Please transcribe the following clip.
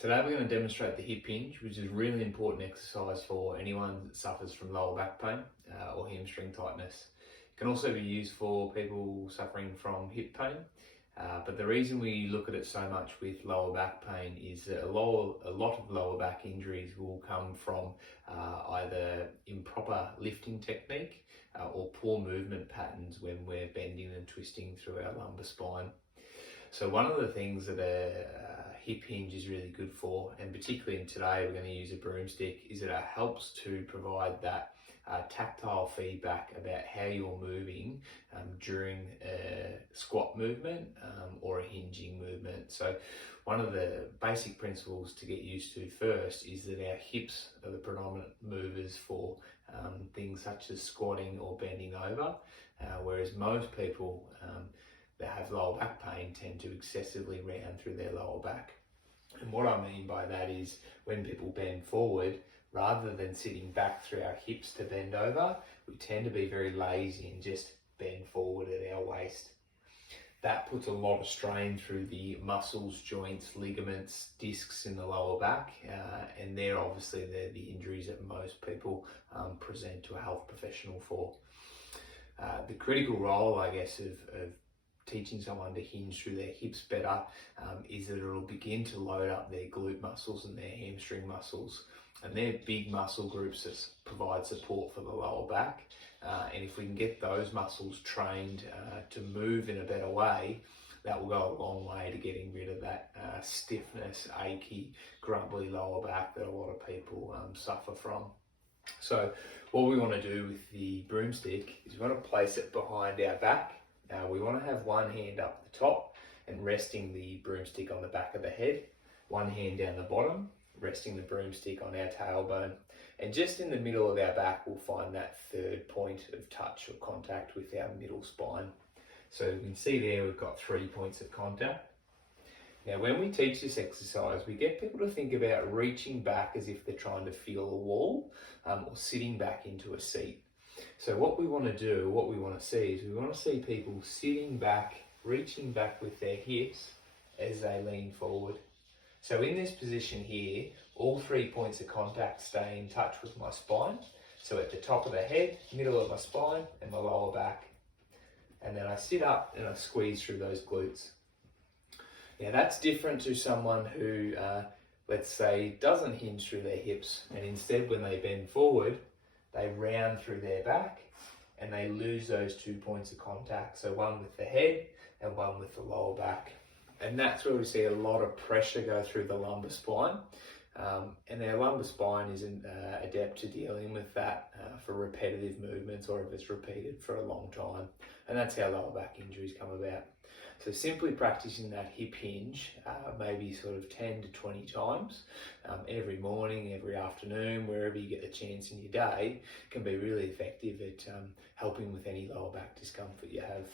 Today we're going to demonstrate the hip hinge, which is a really important exercise for anyone that suffers from lower back pain or hamstring tightness. It can also be used for people suffering from hip pain, but the reason we look at it so much with lower back pain is that a lot of lower back injuries will come from either improper lifting technique or poor movement patterns when we're bending and twisting through our lumbar spine. So one of the things that a hip hinge is really good for, and particularly in today we're going to use a broomstick, is that it helps to provide that tactile feedback about how you're moving during a squat movement or a hinging movement. So one of the basic principles to get used to first is that our hips are the predominant movers for things such as squatting or bending over, whereas most people that have lower back pain tend to excessively round through their lower back. And what I mean by that is when people bend forward, rather than sitting back through our hips to bend over, we tend to be very lazy and just bend forward at our waist. That puts a lot of strain through the muscles, joints, ligaments, discs in the lower back, and they're the injuries that most people present to a health professional for. The critical role, I guess, of teaching someone to hinge through their hips better is that it'll begin to load up their glute muscles and their hamstring muscles. And they're big muscle groups that provide support for the lower back. And if we can get those muscles trained to move in a better way, that will go a long way to getting rid of that stiffness, achy, grumbly lower back that a lot of people suffer from. So what we want to do with the broomstick is we want to place it behind our back. We want to have one hand up the top and resting the broomstick on the back of the head, one hand down the bottom, resting the broomstick on our tailbone, and just in the middle of our back we'll find that third point of touch or contact with our middle spine. So you can see there we've got 3 points of contact. Now when we teach this exercise, we get people to think about reaching back as if they're trying to feel a wall or sitting back into a seat. So what we want to do, what we want to see is we want to see people sitting back, reaching back with their hips as they lean forward. So in this position here, all 3 points of contact stay in touch with my spine. So at the top of the head, middle of my spine and my lower back. And then I sit up and I squeeze through those glutes. Now that's different to someone who, let's say, doesn't hinge through their hips, and instead when they bend forward, they round through their back and they lose those 2 points of contact. So one with the head and one with the lower back. And that's where we see a lot of pressure go through the lumbar spine. And our lumbar spine isn't adept to dealing with that for repetitive movements or if it's repeated for a long time. And that's how lower back injuries come about. So simply practicing that hip hinge, maybe sort of 10 to 20 times every morning, every afternoon, wherever you get the chance in your day, can be really effective at helping with any lower back discomfort you have.